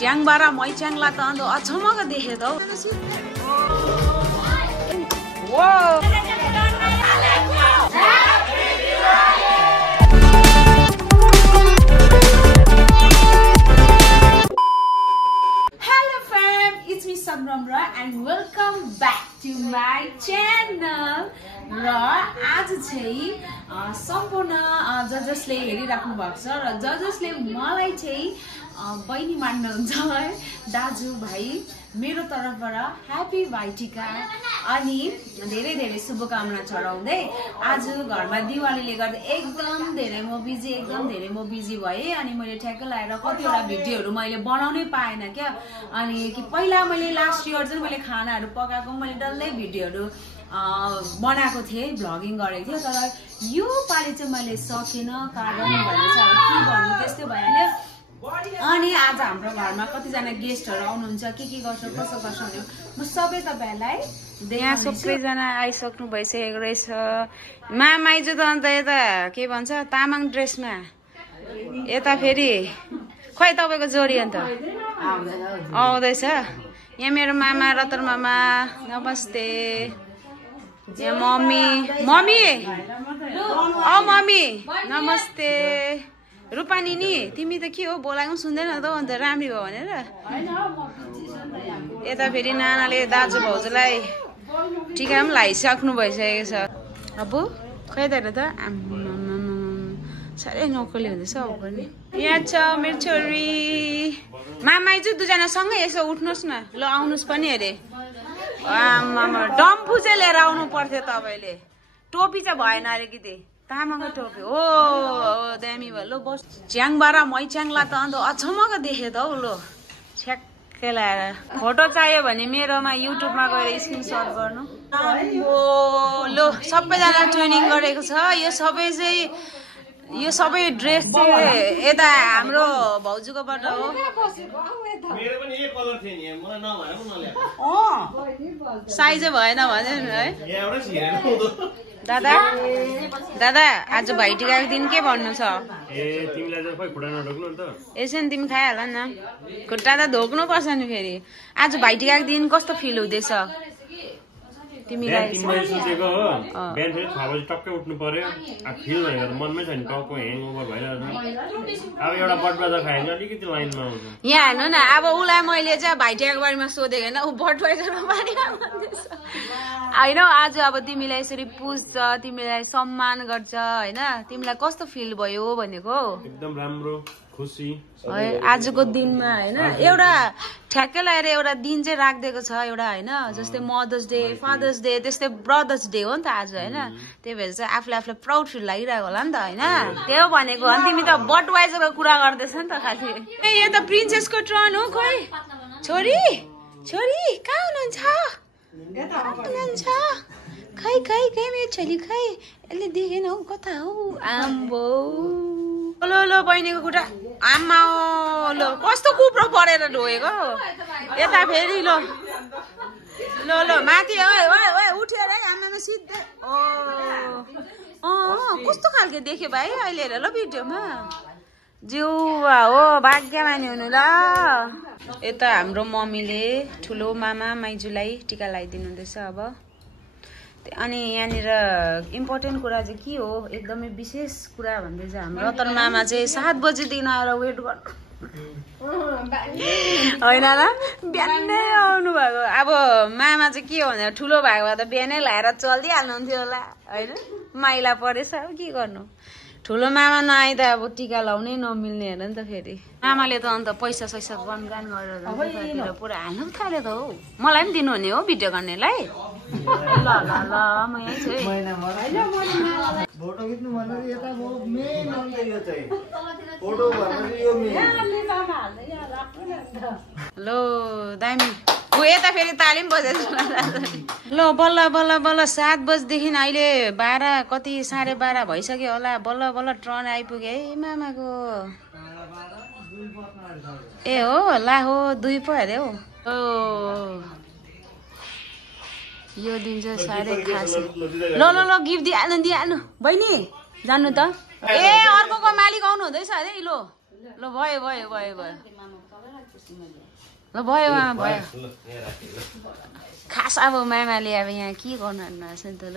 च्याङबारा मैच्याङला त अन्त अचम्मको देखे त Samramra and welcome back to my channel. र आज चाहिँ सम्पूर्ण जसले हेरिराख्नु भएको छ र जसले मलाई चाहिँ बहिनी मान्नुहुन्छ दाजु भाइ मेरो तर्फबाट ह्यापी भाइटिका अनि धेरै धेरै शुभकामना चढाउँदै आज घरमा दिवालीले गर्दा एकदम धेरै म बिजी भएँ अनि मैले ठ्याक्क लाएर कतिवटा भिडियोहरू मैले बनाउनै पाएन क्या अनि कि पहिला मैले लास्ट इयर चाहिँ मैले खानाहरू पकाएको मैले डल्लै भिडियोहरू बनाएको थिएँ भ्लगिङ गरेको थिएँ तर यो पालि चाहिँ मैले सकेन कारण भने चाहिँ अब के गर्नु त्यस्तै भइहाल्यो अनि आज हाम्रो घरमा कतिजना गेस्टहरू आउनुहुन्छ के गर्छ कसो गर्छ भने म सबै तपाईहरुलाई यहाँ सबैजना आइसक्नु भइसकेको रहेछ मामाइजु त अन्त यता के भन्छ तामाङ ड्रेसमा यता फेरि खै तपाईको जोडी अन्त आउँदैछ यहाँ मेरो मामा रतन मामा नमस्ते यहाँ मम्मी नमस्ते रूपानी नि तिमी त के हो बोलाएको सुन्दैन त अन्त राम्री भयो भनेर यता फेरि नानाले दाजु भाउजूलाई टिका पनि लगाइसक्नु भइसकेको छ अब खै त साह्रै नक्कली हुँदैछ अब पनि यहाँ छ मेरो छोरी मामाइजु दुईजना सँगै यसो उठ्नुहोस् न ल आउनुहोस् पनि अरे डम्फु चाहिँ लिएर आउनु पर्थ्यो तपाईँले टोपी चाहिँ भएन अलिकति तामाङको टोपी हो दामी भयो ल बस च्याङबारा मैच्याङला त अन्त अचम्मको देखे त हौ लो छ्याक्कै लाएर फोटो चाहियो भने मेरोमा युट्युबमा गएर स्क्रिनसट गर्नु लो सबैजना ट्रेनिङ गरेको छ यो सबै ड्रेस चाहिँ यता हाम्रो भाउजूकोबाट हो मेरो पनि यही कलर थियो नि मलाई नभएर पो नल्याएको साइज भएन भने है दादा आज भाइटिकाको दिन के भन्नु छ ए तिमीलाई चाहिँ खै खुट्टा नढोक्नु नि त यसो नि तिमी खाइहाल न खुट्टा त धोक्नु पर्छ नि फेरि आज भाइटिकाको दिन कस्तो फिल हुँदैछ तिमीलाई सोचेको हो बिहान फेरि 6 बजे टक्कै उठ्नु पर्यो अब फिल भनेको मनमै छैन टाउको ह्याङ ओभर भइरहेछ अब एउटा बटबाजा खायो भने अलिकति लाइनमा आउँछ यहाँ हेर्नु न अब उलाई मैले चाहिँ भाइटिकाको बारेमा सोधेको होइन ऊ बटबाजाको बारेमा भन्दैछ होइन आज अब तिमीलाई यसरी पुज्छ तिमीलाई सम्मान गर्छ होइन तिमीलाई कस्तो फिल भयो भनेको एकदम राम्रो खुसी आजको दिनमा होइन एउटा ठ्याक्कै लगाएर एउटा दिन चाहिँ राखिदिएको छ एउटा होइन जस्तै मदर्स डे फादर्स डे त्यस्तै ब्रदर्स डे हो नि त आज होइन त्यही भएर चाहिँ आफूलाई प्राउड फिल लागिरहेको होला नि त होइन त्यही हो भनेको अनि तिमी त बटवाइजरको कुरा गर्दैछ नि त खालि ए यो त प्रिन्सेसको टर्न हो खोइ छोरी कहाँ हुनुहुन्छ खै मेरो छोरी खै यसले देखेन हौ कता हौ आम्बो लो बहिनीको खुट्टा आमा लो कस्तो कुप्रो परेर ढोएको यता फेरि लो माथि उठ्यो अरे आमामा सिधै कस्तो खालको देख्यो भाइ अहिले हेर ल भिडियोमा जिउवा हो भाग्यमानी हुनु ल यता हाम्रो मम्मीले ठुलो मामा माइजूलाई टिका लगाइदिनु हुँदैछ अब अनि यहाँनिर इम्पोर्टेन्ट कुरा चाहिँ के हो एकदमै विशेष कुरा भन्दै चाहिँ हाम्रो रतन मामा चाहिँ 7 बजेदेखि आएर वेट गर्नु होइन र बिहानै आउनु भएको अब मामा चाहिँ के हो भने ठुलो भएको भए त बिहानै लगाएर चलिदिइहाल्नुहुन्थ्यो होला होइन माइला परेछ अब के गर्नु ठुलो मामा नआइ त अब टिका लाउनै नमिल्ने हेर नि त फेरि मामाले त अन्त पैसा गनगान गरेर पुरा हाल्नु थाल्यो त हौ मलाई पनि दिनु हुने हो भिडियो गर्नेलाई ल म यही छु लो दामी ऊ यता फेरि तालिम बजेको ल बल्ल 7 बजेदेखि अहिले 12 कति 12:30 भइसक्यो होला बल्ल ट्रेन आइपुग्यो है मामाको ए हो ला हो 2 पो अरे हौ यो दिन चाहिँ साह्रै खास ल गिफ्ट दिइहाल्नु बहिनी जान्नु त ए अर्कोको मालिक आउनु हुँदैछ अरे लो ल भयो भयो भयो भयो ल भयो मामा भयो खास अब मामाले अब यहाँ के गर्नु भएको छ नि त ल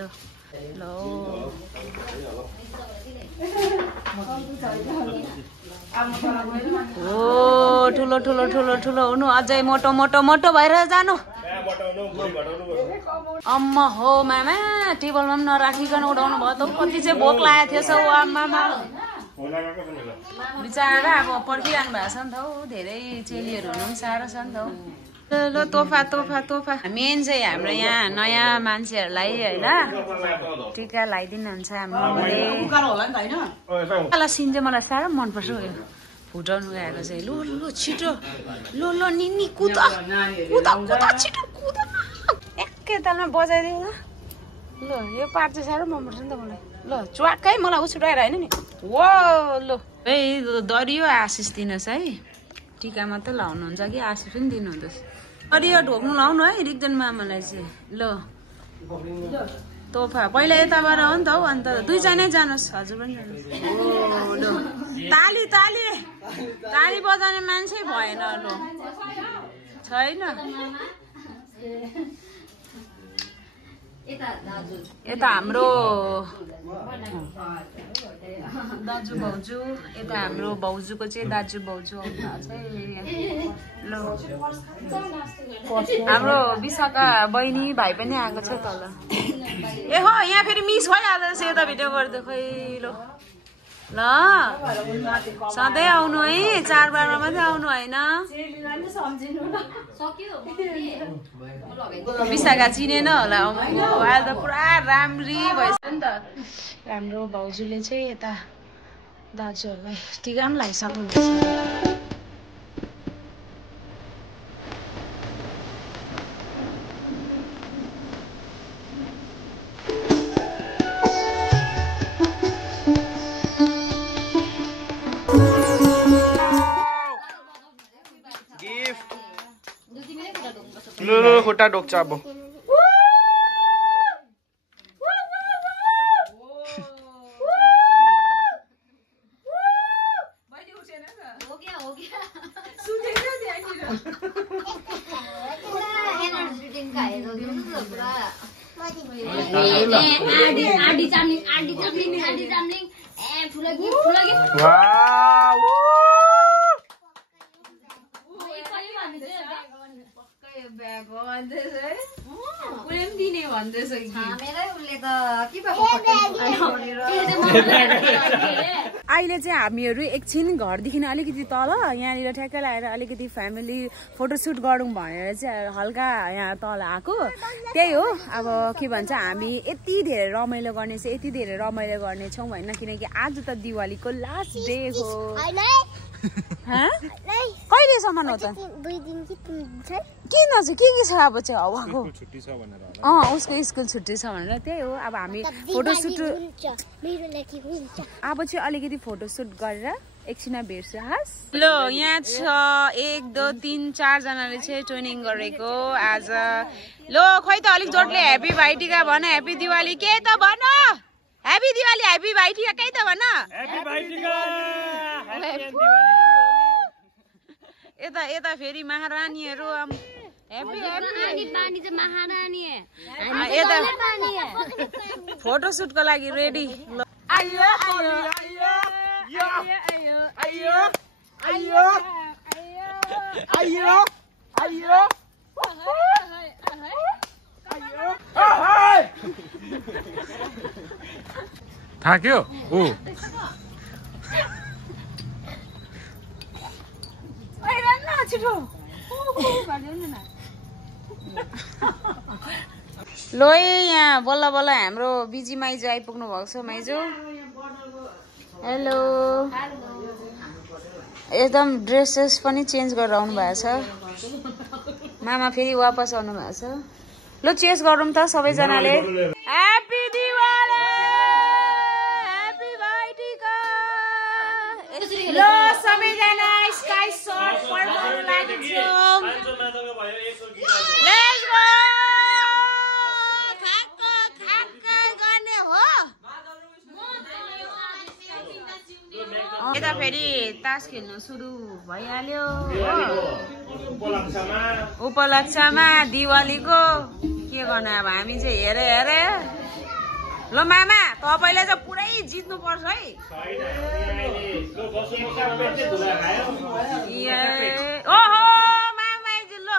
ओ ठुलो ठुलो ठुलो ठुलो हुनु अझै मोटो मोटो मोटो भएर जानु अम्मा हो मामा टेबलमा पनि नराखिकन उडाउनु भयो त कति चाहिँ भोक लागेको थियो सौ आमामा बिचारा अब पर्खिरहनु भएको छ नि त हौ धेरै चेलीहरू हुनु पनि साह्रो छ नि त हौ ल तोफा तोफा तोफा मेन चाहिँ हाम्रो यहाँ नयाँ मान्छेहरूलाई होइन टिका लगाइदिनुहुन्छ हाम्रो सिन चाहिँ मलाई साह्रो मनपर्छ यो फुटाउनु गएको चाहिँ लु लु छिटो लु ल निनी कुद कुद कुद छिटो कुद एकैतालमा बजाइदिनु ल यो पार्ट चाहिँ साह्रो मनपर्छ नि त मलाई ल च्वाक्कै मलाई उछुटाएर होइन नि वो ल ए दरियो आशिष दिनुहोस् है टिका मात्रै लाउनुहुन्छ कि आशिष पनि दिनुहुँदैछ दरियो ढोक्नु लाउनु है रिक्जन मामालाई चाहिँ ल तोफा पहिला यताबाट हो नि त हौ अन्त दुईजनै जानुहोस् हजुर पनि जानुहोस् ताली ताली ताली बजाउने मान्छे भएन ल छैन यता हाम्रो दाजु भाउजू यता हाम्रो भाउजूको चाहिँ दाजु भाउजू ल हाम्रो विशाखा बहिनी भाइ पनि आएको छ तल ए हो यहाँ फेरि मिस भइहाल्दो रहेछ यता भिडियो गर्दै खै ल ल सधैँ आउनु है चाडबाडमा मात्रै आउनु होइन विशाखा चिनेन होला अहिले त पुरा राम्री भएछ नि त राम्रो भाउजूले चाहिँ यता दाजुहरूलाई टिका पनि लगाइसक्नुहुन्छ लु खुट्टा ढोक्छ अब अहिले चाहिँ हामीहरू एकछिन घरदेखि अलिकति तल यहाँनिर ठ्याक्कै लगाएर अलिकति फ्यामिली फोटोसुट गरौँ भनेर चाहिँ हल्का यहाँ तल आएको त्यही हो अब के भन्छ हामी यति धेरै रमाइलो गर्नेछ यति धेरै रमाइलो गर्नेछौँ होइन किनकि आज त दिवालीको लास्ट डे हो कहिलेसम्म हो त किन चाहिँ के छ अब चाहिँ हावाको उसको स्कुल छुट्टी छ भनेर त्यही हो अब हामी फोटोसुट अब चाहिँ अलिकति फोटोसुट गरेर एकछिन भेट्छु हस् ल यहाँ छ 1 2 3 4 जनाले चाहिँ ट्रेनिङ गरेको आज ल खोइ त अलिक जोडले ह्याप्पी भाइटिका भन ह्याप्पी दिवाली के त भन ह्याप्पी दिवाली ह्याप्पी भाइटिका के त भन ह्याप्पी भाइटिका यता यता फेरि महारानीहरू ह्याप्पी ह्याप्पी पानी चाहिँ महारानी यता फोटोसुटको लागि रेडी आइयो आइयो आइयो आइयो आइयो आइयो आइयो थाक्यो ऊ लो यहाँ बल्ल बल्ल हाम्रो बिजी माइजू आइपुग्नु भएको छ माइजू हेलो एकदम ड्रेसेस पनि चेन्ज गरेर आउनु भएको छ मामा फेरि वापस आउनु भएको छ ल चेस गरौँ त सबैजनाले ह्याप्पी दिवाली ह्याप्पी भाइटिका ल सबैजना स्काई शट फर्काउनु लागि छौं लेट्स गो यता फेरि तास खेल्नु सुरु भइहाल्यो उपलक्ष्यमा दिवालीको के गर्नु अब हामी चाहिँ हेरे हेरे ल मामा तपाईले चाहिँ पुरै जित्नु पर्छ है ओहो मामाइजू ल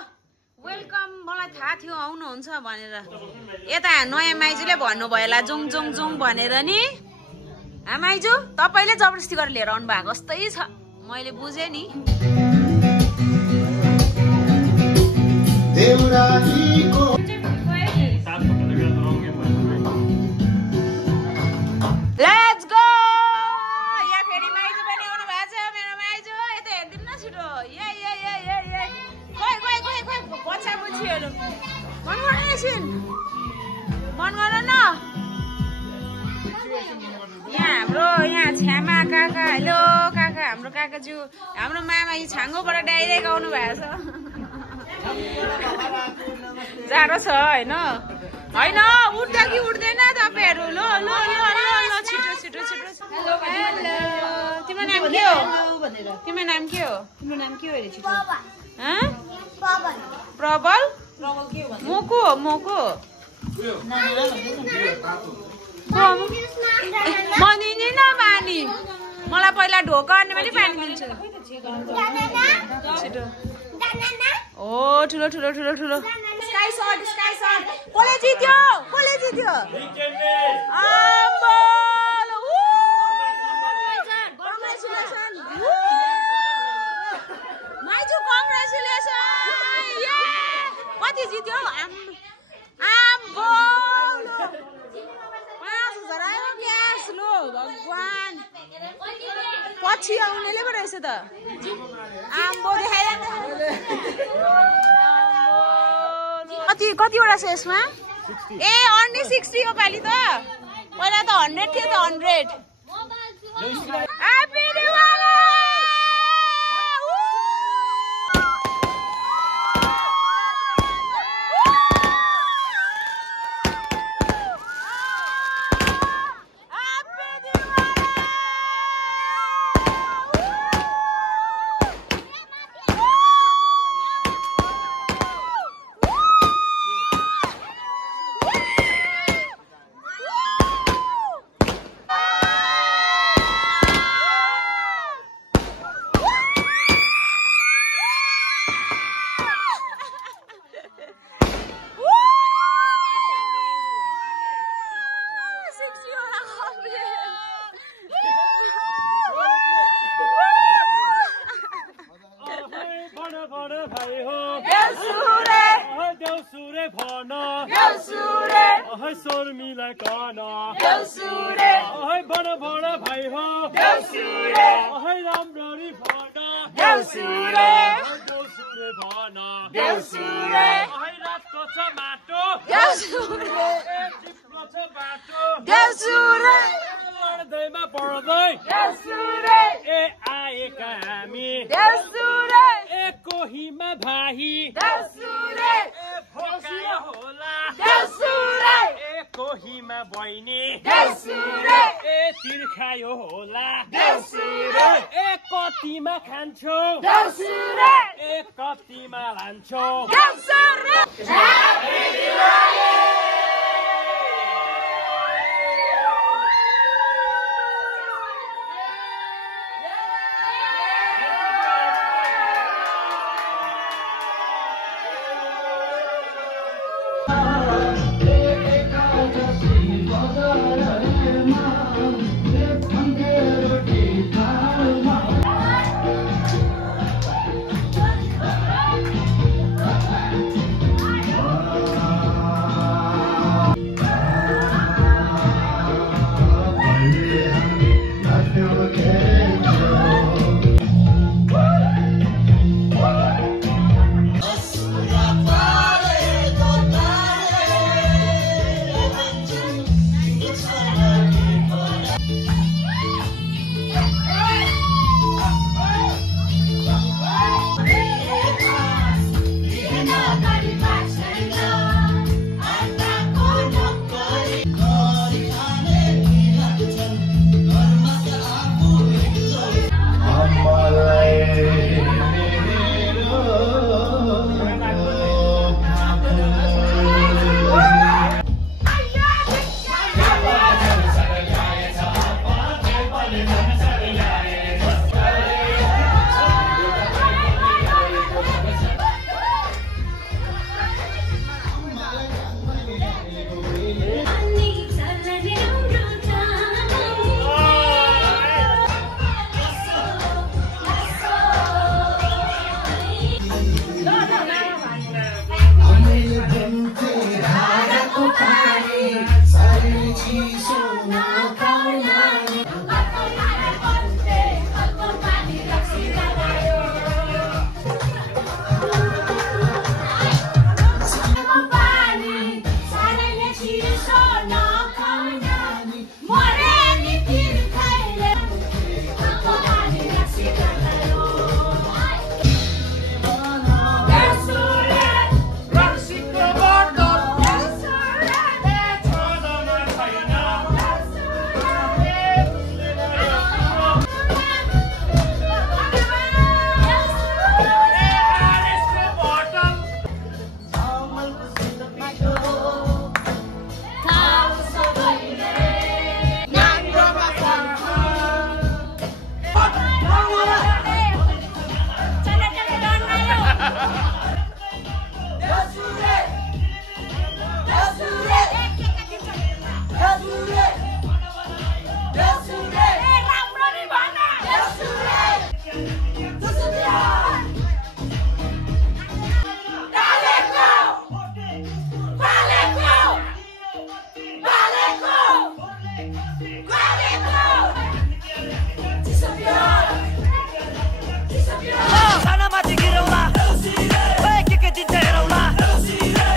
वेलकम मलाई थाहा थियो आउनुहुन्छ भनेर यता नयाँ माइजूले भन्नुभयो होला जोङ जोङ जोङ भनेर नि माइजू तपाईले जबरजस्ती गरेर लिएर आउनु भएको जस्तै छ मैले बुझेँ नि लेट्स गो या फेरि माइजू पनि आउनु भएको छ मेरो माइजू यता हेर्दिन न छिटो ये खोइ बच्चा बुझिहरू मन गर्न एकछिन मन गर न यहाँ छ्यामा काका हेलो काका हाम्रो काकाज्यू हाम्रो मामा यी छाङ्गोबाट डाइरेक्ट आउनु भएको छ जाडो छ होइन होइन उठ्दा कि उठ्दैन तपाईँहरू लो लो लो लो लो छिटो छिटो छिटो हेलो तिम्रो नाम के हो तिम्रो नाम के हो अरे छिटो प्रबल मोको मोको मनिनी न पानी मलाई पहिला ढोका अन्ने पनि पानी दिन्छु छिटो ओ ठुलो ठुलो ठुलो ठुलो स्काई शॉट कसले जित्यो माइजू कङ्ग्रेचुलेसन कति जित्यो आम्बो 5,000 आयो ग्यास लो भगवान पछि आउनेले पो रहेछ त आम्बो देखाइदिएन कतिवटा छ यसमा ए अन्ली 60 हो पालि त पहिला त 100 थियो त 100 ह्यापी दिवाली कतिमा खान्छौ एक कतिमा लान्छौ